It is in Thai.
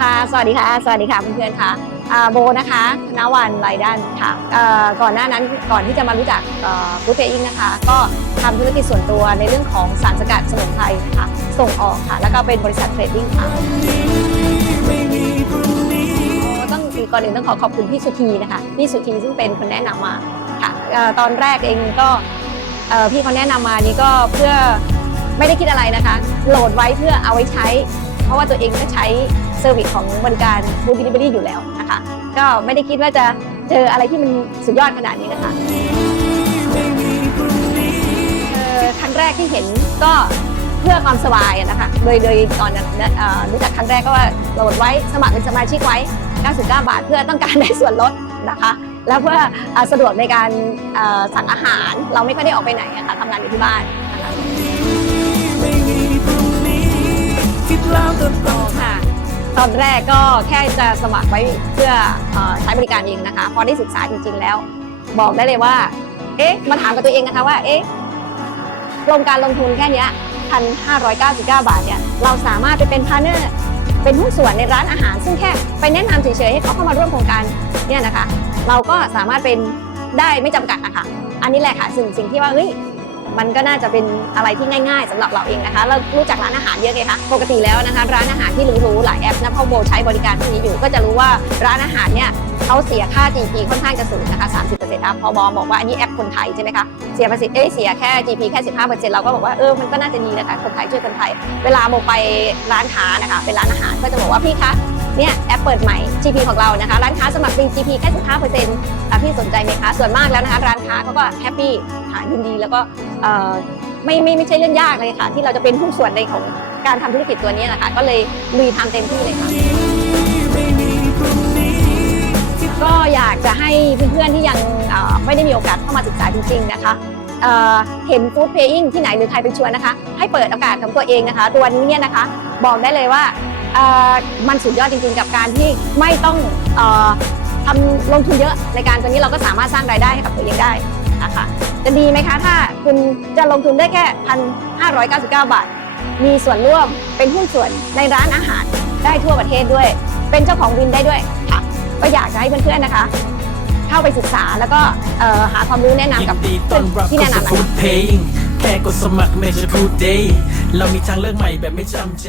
ค่ะ สวัสดีค่ะ สวัสดีค่ะเพื่อนๆค่ะโบนะคะธนวันไรดันค่ะก่อนหน้านั้นก่อนที่จะมารู้จักฟู้ดเพอิงนะคะ ก็ทำธุรกิจส่วนตัวในเรื่องของสารสกัดสมุนไพรนะคะส่งออกค่ะ แล้วก็เป็นบริษัทเทรดดิ้งค่ะต้องก่อนอื่นต้องขอขอบคุณพี่สุธีนะคะพี่สุธีซึ่งเป็นคนแนะนำมาค่ะตอนแรกเองก็พี่เขาแนะนำมานี่ก็เพื่อไม่ได้คิดอะไรนะคะ โหลดไว้เพื่อเอาไว้ใช้ เพราะว่าตัวเองก็ใช้เซอร์วิสของบริการฟู้ดเดลิเวอรี่อยู่แล้วนะคะก็ไม่ได้คิดว่าจะเจออะไรที่มันสุดยอดขนาดนี้นะคะครั้งแรกที่เห็นก็เพื่อความสบายนะคะโดยโดยตอนนั้นเอ่อรู้จักครั้งแรกก็ว่าโหลดไว้สมัครเป็นสมาชิกไว้ 99 บาท เพื่อต้องการได้ส่วนลดนะคะแล้วเพื่ออสะดวกในการสั่งอาหาร เราไม่ค่อยได้ออกไปไหนอะค่ะทำงานอยู่ที่บ้าน ตอนแรกก็แค่จะสมัครไว้เพื่ออใช้บริการเองนะคะ พอได้ศึกษาจริง ๆ แล้ว บอกได้เลยว่า เอ๊ะ มาถามกับตัวเองนะคะว่า เอ๊ะลงการลงทุนแค่นี้พันห้าร้อยเก้าสิบเก้าบาทเนี่ย เราสามารถไปเป็นพาร์เนอร์ เป็นหุ้นส่วนในร้านอาหาร ซึ่งแค่ไปแนะนำเฉยๆให้เขาเข้ามาร่วมโครงการเนี่ยนะคะ เราก็สามารถเป็นได้ไม่จำกัดนะคะ อันนี้แหละค่ะสิ่งสิ่งที่ว่า เฮ้ย มันก็น่าจะเป็นอะไรที่ง่ายๆสำหรับเราเองนะคะ เรารู้จักร้านอาหารเยอะไงคะปกติแล้วนะคะ ร้านอาหารที่รู้ๆหลายแอปนะพราะโบใช้บริการพวกนี้อยู่ ก็จะรู้ว่าร้านอาหารเนี่ยเขาเสียค่า GP ค่อนข้างจะสูงนะคะ 30%อัพพอบอบอกว่าอันนี้แอปคนไทยใช่ไหมคะ เสียภาษีเอ้ยเสียแค่ GP แค่ 15%เราก็บอกว่าเออ มันก็น่าจะดีนะคะ คนไทยช่วยคนไทย เวลาโบไปร้านค้านะคะ เป็นร้านอาหารก็จะบอกว่าพี่คะ เนี่ยแอปเปิดใหม่ GP ของเรานะคะ ร้านค้าสมัครฟรี GP แค่15%อะพี่สนใจไหมคะส่วนมากแล้วนะคะร้านค้าเขาก็แฮปปี้หายินดีแล้วก็ไม่ไม่ไม่ใช่เรื่องยากเลยค่ะ ที่เราจะเป็นหุ้ส่วนในของการทำธุรกิจตัวนี้นะคะก็เลยลุยทำเต็มที่เลยค่ะก็อยากจะให้เพื่อนๆที่ยังไม่ได้มีโอกาสเข้ามาศึกษาจริง ๆ นะคะเห็นฟู้ดเพย์อิงที่ไหนหรือใครไปชวนนะคะ ให้เปิดโอกาสของตัวเองนะคะ ตัวนี้เนี่ยนะคะ บอกได้เลยว่า มันสุดยอดจริงๆ กับการที่ไม่ต้องอ่อทำลงทุนเยอะในการตัวนี้เราก็สามารถสร้างรายได้ให้กับตัวเองได้นะคะจะดีไหมคะถ้าคุณจะลงทุนได้แค่พันห้าร้อยเก้าสิบเก้าบาท มีส่วนร่วมเป็นหุ้นส่วนในร้านอาหารได้ทั่วประเทศด้วย เป็นเจ้าของวินได้ด้วยค่ะก็อยากจะให้เพื่อนๆนะคะ เข้าไปศึกษาแล้วก็หาความรู้แนะนำกับที่แนะนำนะคะแค่กดสมัครไม่ใช่พูดเดย์เรามีทางเลือกใหม่แบบไม่จำเจ